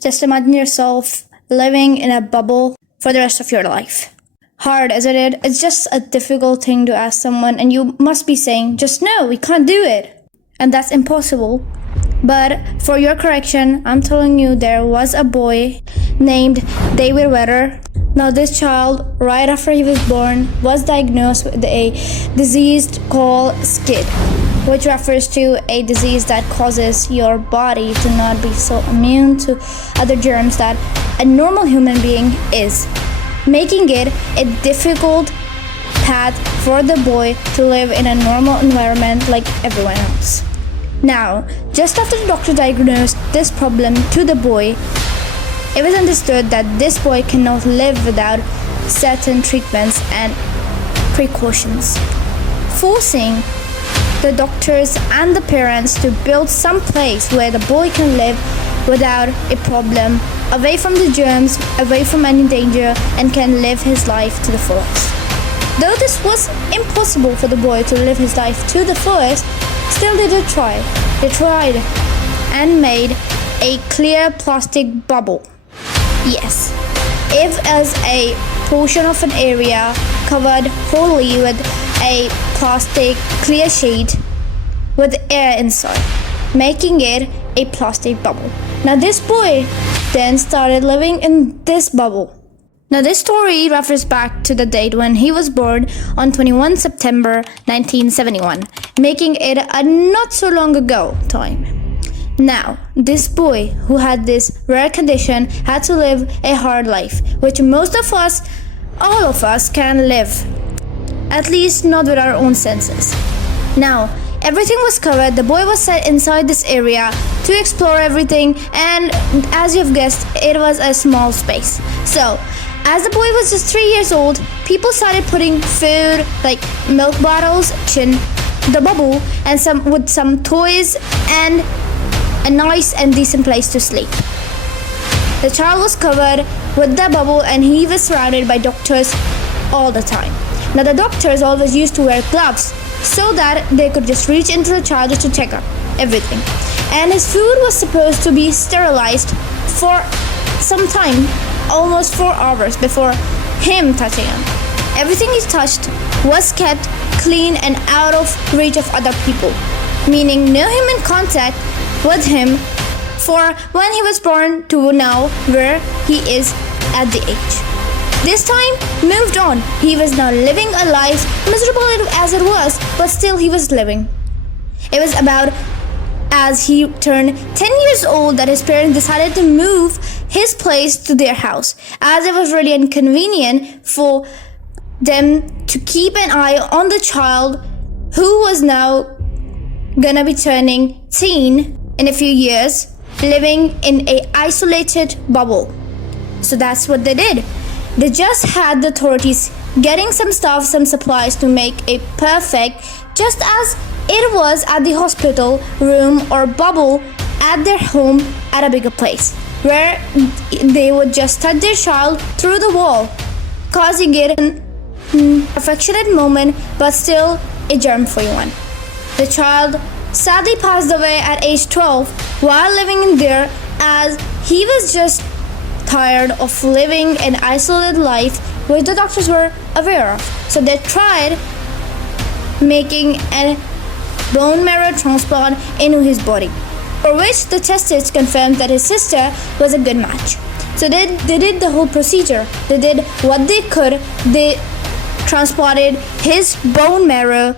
Just imagine yourself living in a bubble for the rest of your life. Hard, isn't it? It's just a difficult thing to ask someone, and you must be saying, just no, we can't do it. And that's impossible. But for your correction, I'm telling you, there was a boy named David VETTER. Now this child, right after he was born, was diagnosed with a disease called SCID, which refers to a disease that causes your body to not be so immune to other germs that a normal human being is, making it a difficult path for the boy to live in a normal environment like everyone else. Now, just after the doctor diagnosed this problem to the boy, it was understood that this boy cannot live without certain treatments and precautions, forcing the doctors and the parents to build some place where the boy can live without a problem, away from the germs, away from any danger, and can live his life to the fullest. Though this was impossible for the boy to live his life to the fullest, still they did try. They tried and made a clear plastic bubble. Yes, if as a portion of an area covered wholly with a plastic clear sheet with air inside, making it a plastic bubble. Now this boy then started living in this bubble. Now this story refers back to the date when he was born on 21 September 1971, making it a not so long ago time. Now, this boy who had this rare condition had to live a hard life, which most of us, all of us, can live. At least not with our own senses. Now, everything was covered. The boy was set inside this area to explore everything, and as you've guessed, it was a small space. So, as the boy was just 3 years old, people started putting food like milk bottles in the bubble and some toys and a nice and decent place to sleep. The child was covered with the bubble and he was surrounded by doctors all the time. Now the doctors always used to wear gloves so that they could just reach into the child just to check up everything. And his food was supposed to be sterilized for some time, almost 4 hours before him touching him. Everything he touched was kept clean and out of reach of other people, meaning no human contact with him for when he was born to now where he is at the age. This time moved on. He was now living a life, miserable as it was, but still he was living. It was about as he turned 10 years old that his parents decided to move his place to their house, as it was really inconvenient for them to keep an eye on the child who was now gonna be turning teen in a few years, living in a isolated bubble. So that's what they did. They just had the authorities getting some stuff, some supplies to make a perfect, just as it was at the hospital room or bubble at their home at a bigger place, where they would just touch their child through the wall, causing it an affectionate moment, but still a germ-free one. The child sadly passed away at age 12 while living in there, as he was just tired of living an isolated life, which the doctors were aware of. So they tried making a bone marrow transplant into his body, for which the tests confirmed that his sister was a good match. So they did the whole procedure. They did what they could. They transplanted his bone marrow,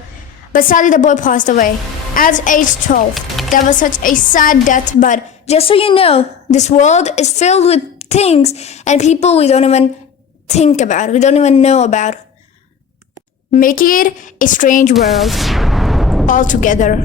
but sadly the boy passed away at age 12. That was such a sad death, but just so you know, this world is filled with things and people we don't even think about, we don't even know about, making it a strange world altogether.